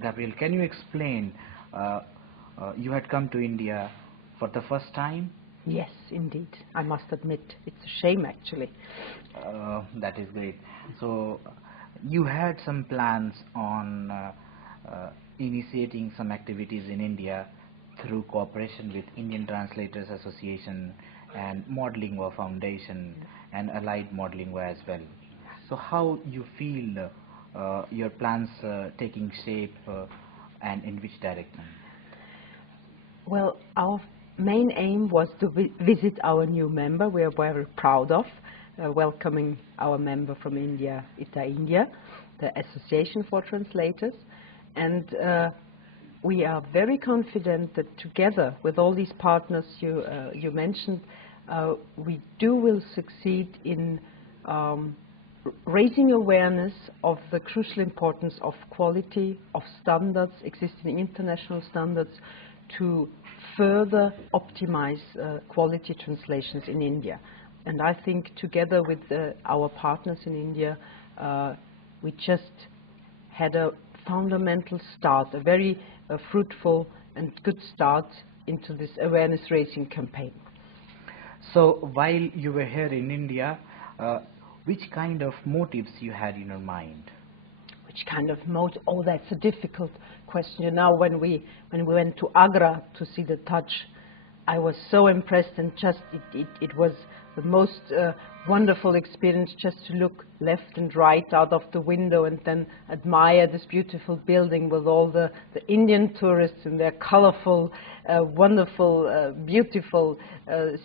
Gabriel, can you explain, you had come to India for the first time? Yes, indeed. I must admit, it's a shame actually. That is great. So, you had some plans on initiating some activities in India through cooperation with Indian Translators Association and Modlingua Foundation and Allied Modlingua as well. So how you feel your plans taking shape and in which direction? Well, our main aim was to visit our new member. We are very proud of welcoming our member from India, ETA India, the Association for Translators. And we are very confident that together with all these partners you mentioned, we will succeed in raising awareness of the crucial importance of quality, of standards, existing international standards, to further optimize quality translations in India. And I think together with our partners in India, we just had a fundamental start, a very fruitful and good start into this awareness-raising campaign. So while you were here in India, which kind of motives you had in your mind? Which kind of motive? Oh, that's a difficult question. You know, when we went to Agra to see the Taj, I was so impressed, and just it was the most wonderful experience just to look left and right out of the window and then admire this beautiful building with all the Indian tourists in their colorful, wonderful, beautiful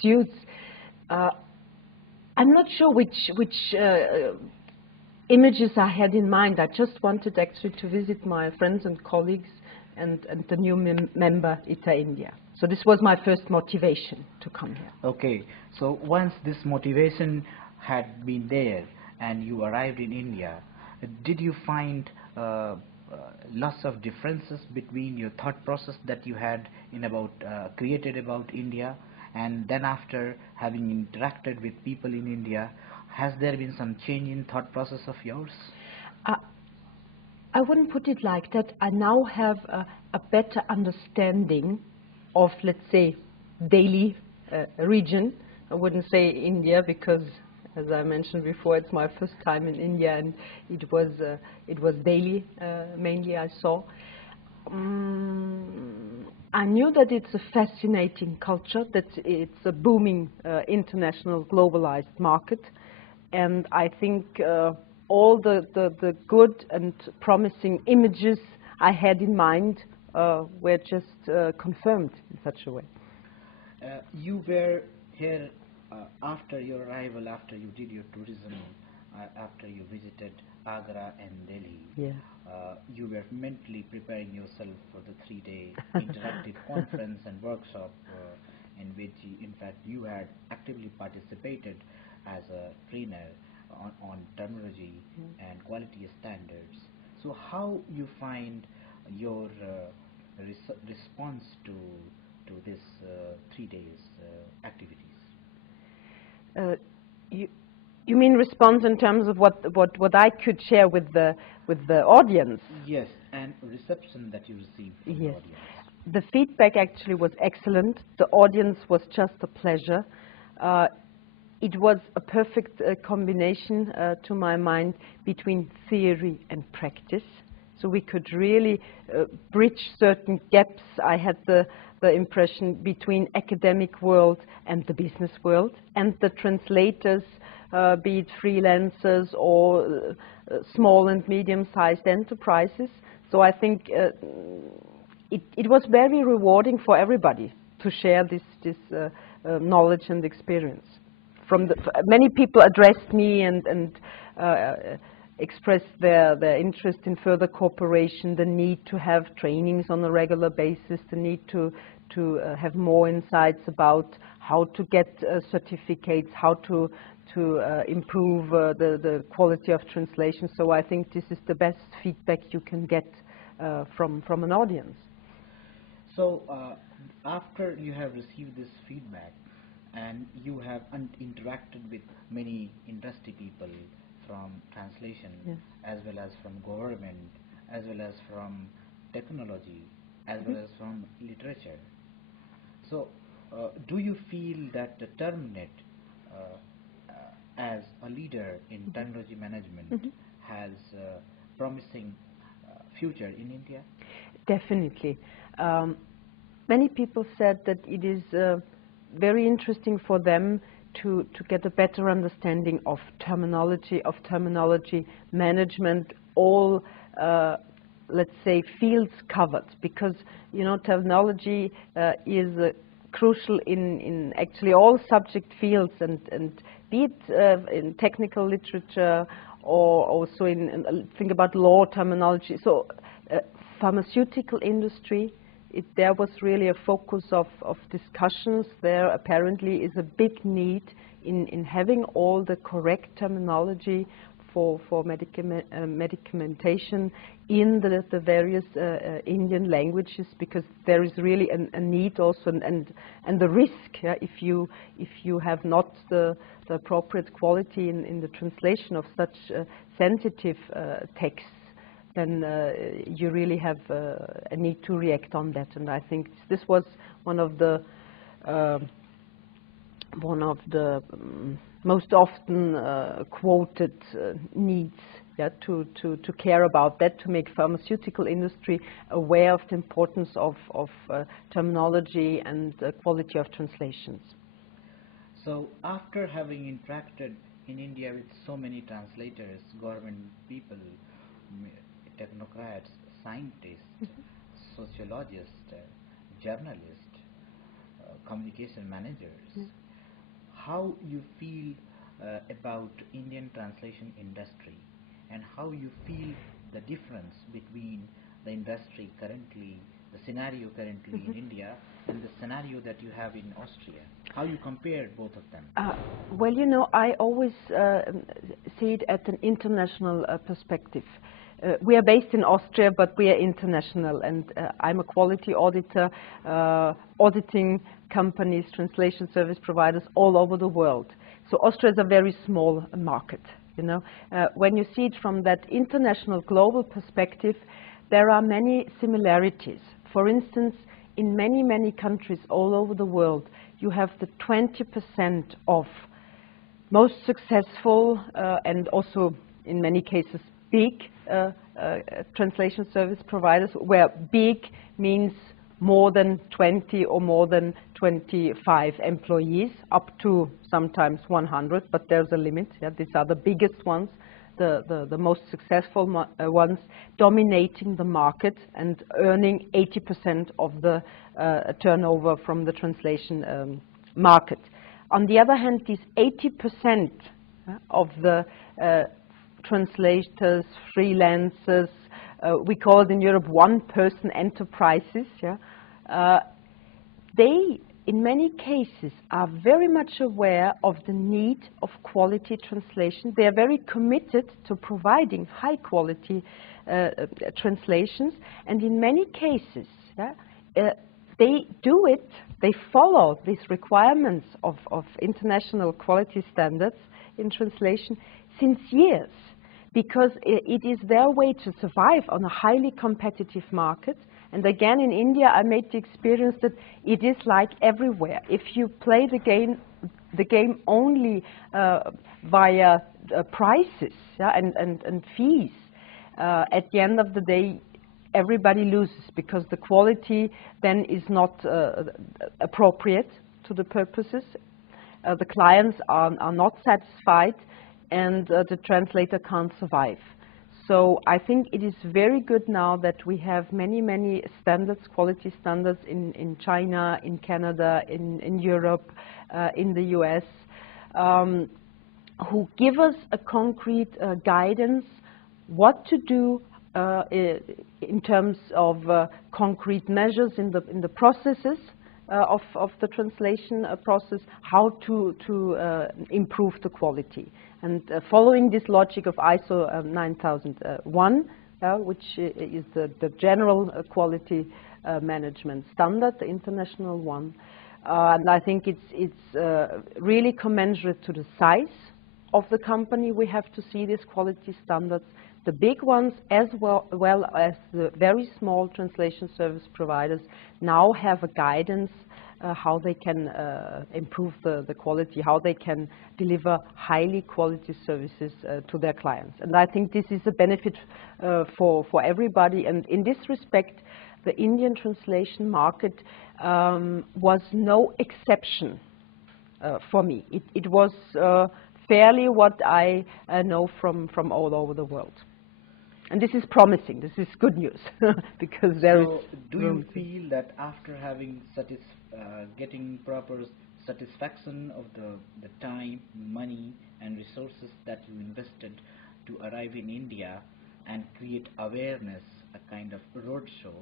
suits. I'm not sure which images I had in mind. I just wanted actually to visit my friends and colleagues and the new member, ETA India. So this was my first motivation to come here. Okay, so once this motivation had been there and you arrived in India, did you find lots of differences between your thought process that you had in created about India, and then after having interacted with people in India, has there been some change in thought process of yours? I wouldn't put it like that. I now have a better understanding of, let's say, Delhi region. I wouldn't say India because, as I mentioned before, it's my first time in India, and it was Delhi mainly I saw. I knew that it's a fascinating culture, that it's a booming international globalized market, and I think all the good and promising images I had in mind were just confirmed in such a way. You were here after your arrival, after you did your tourism, after you visited Agra and Delhi. Yeah. You were mentally preparing yourself for the 3-day interactive conference and workshop in which, in fact, you had actively participated as a trainer on terminology and quality standards. So how you find your response to this 3 days activities? You mean response in terms of what I could share with the audience? Yes, and reception that you received from the audience. The feedback actually was excellent. The audience was just a pleasure. It was a perfect combination, to my mind, between theory and practice. So we could really bridge certain gaps. I had the impression between academic world and the business world, and the translators, be it freelancers or small and medium-sized enterprises. So I think it was very rewarding for everybody to share this knowledge and experience. Many people addressed me and expressed their interest in further cooperation, the need to have trainings on a regular basis, the need to have more insights about how to get certificates, how to improve the quality of translation. So I think this is the best feedback you can get from an audience. So after you have received this feedback and you have interacted with many industry people from translation, yes, as well as from government, as well as from technology as well as from literature. So, do you feel that the Termnet, as a leader in technology management, has a promising future in India? Definitely. Many people said that it is very interesting for them to get a better understanding of terminology management, all let's say fields covered, because you know terminology is crucial in actually all subject fields, and be it in technical literature or also think about law terminology. So pharmaceutical industry, there was really a focus of discussions. There apparently is a big need in having all the correct terminology for medicamentation in the various Indian languages, because there is really a need also, and the risk, if you have not the appropriate quality in the translation of such sensitive texts, then you really have a need to react on that. And I think this was one of the most often quoted needs, to care about that, to make pharmaceutical industry aware of the importance of terminology and quality of translations. So after having interacted in India with so many translators, government people, technocrats, scientists, sociologists, journalists, communication managers, how you feel about Indian translation industry, and how you feel the difference between the industry currently, the scenario currently in India, and the scenario that you have in Austria? How you compare both of them? Well, you know, I always see it at an international perspective. We are based in Austria, but we are international, and I'm a quality auditor, auditing companies, translation service providers all over the world. So Austria is a very small market, you know. When you see it from that international global perspective, there are many similarities. For instance, in many countries all over the world, you have the 20% of most successful and also in many cases big translation service providers, where big means more than 20 or more than 25 employees, up to sometimes 100, but there's a limit. These are the biggest ones, the most successful ones, dominating the market and earning 80% of the turnover from the translation market. On the other hand, these 80% of the translators, freelancers, we call it in Europe one-person enterprises, they in many cases are very much aware of the need of quality translation. They are very committed to providing high quality translations, and in many cases they do it, they follow these requirements of international quality standards in translation since years, because it is their way to survive on a highly competitive market. And again, in India, I made the experience that it is like everywhere. If you play the game only via prices and fees, at the end of the day, everybody loses, because the quality then is not appropriate to the purposes. The clients are not satisfied, and the translator can't survive. So I think it is very good now that we have many standards, quality standards in China, in Canada, in Europe, in the US, who give us a concrete guidance what to do in terms of concrete measures in the processes of the translation process, how to improve the quality. And following this logic of ISO 9001, which is the general quality management standard, the international one, and I think it's really commensurate to the size of the company, we have to see these quality standards. The big ones, as well as the very small translation service providers, now have a guidance how they can improve the quality, how they can deliver highly quality services to their clients. And I think this is a benefit for everybody. And in this respect, the Indian translation market was no exception for me. It was fairly what I know from all over the world. And this is promising. This is good news because there is. Do you feel that after having getting proper satisfaction of the time, money, and resources that you invested to arrive in India and create awareness, a kind of roadshow,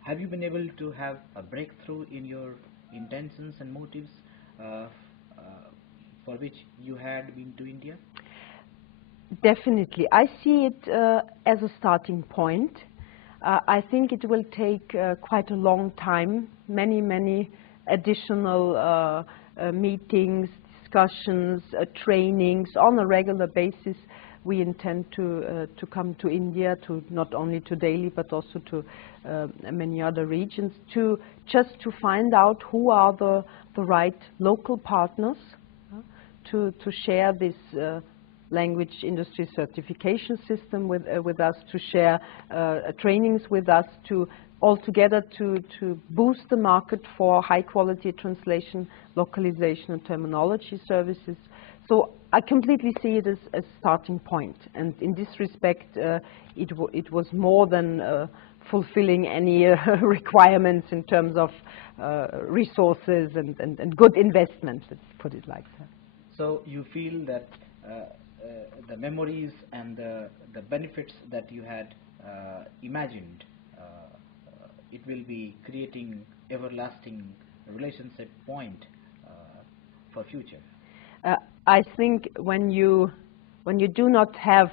have you been able to have a breakthrough in your intentions and motives for which you had been to India? Definitely. I see it as a starting point. I think it will take quite a long time, many additional meetings, discussions, trainings on a regular basis. We intend to come to India, to not only to Delhi but also to many other regions, just to find out who are the right local partners to share this language industry certification system with us, to share trainings with us, to altogether to boost the market for high quality translation, localization and terminology services. So I completely see it as a starting point, and in this respect it was more than fulfilling any requirements in terms of resources and good investments, let's put it like that. So you feel that the memories and the benefits that you had imagined, it will be creating everlasting relationship point for future. I think when you do not have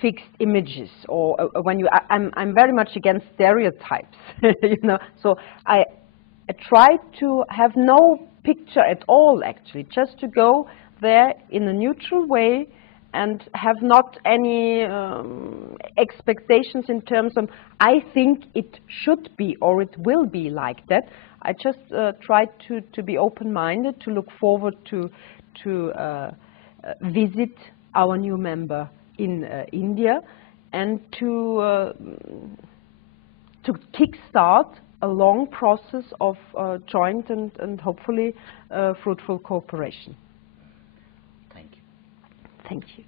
fixed images, or when you, I'm very much against stereotypes, you know. So I try to have no picture at all, actually, just to go there in a neutral way and have not any expectations in terms of I think it should be or it will be like that. I just try to be open-minded, to look forward to visit our new member in India, and to kickstart a long process of joint and hopefully fruitful cooperation. Thank you. Thank you.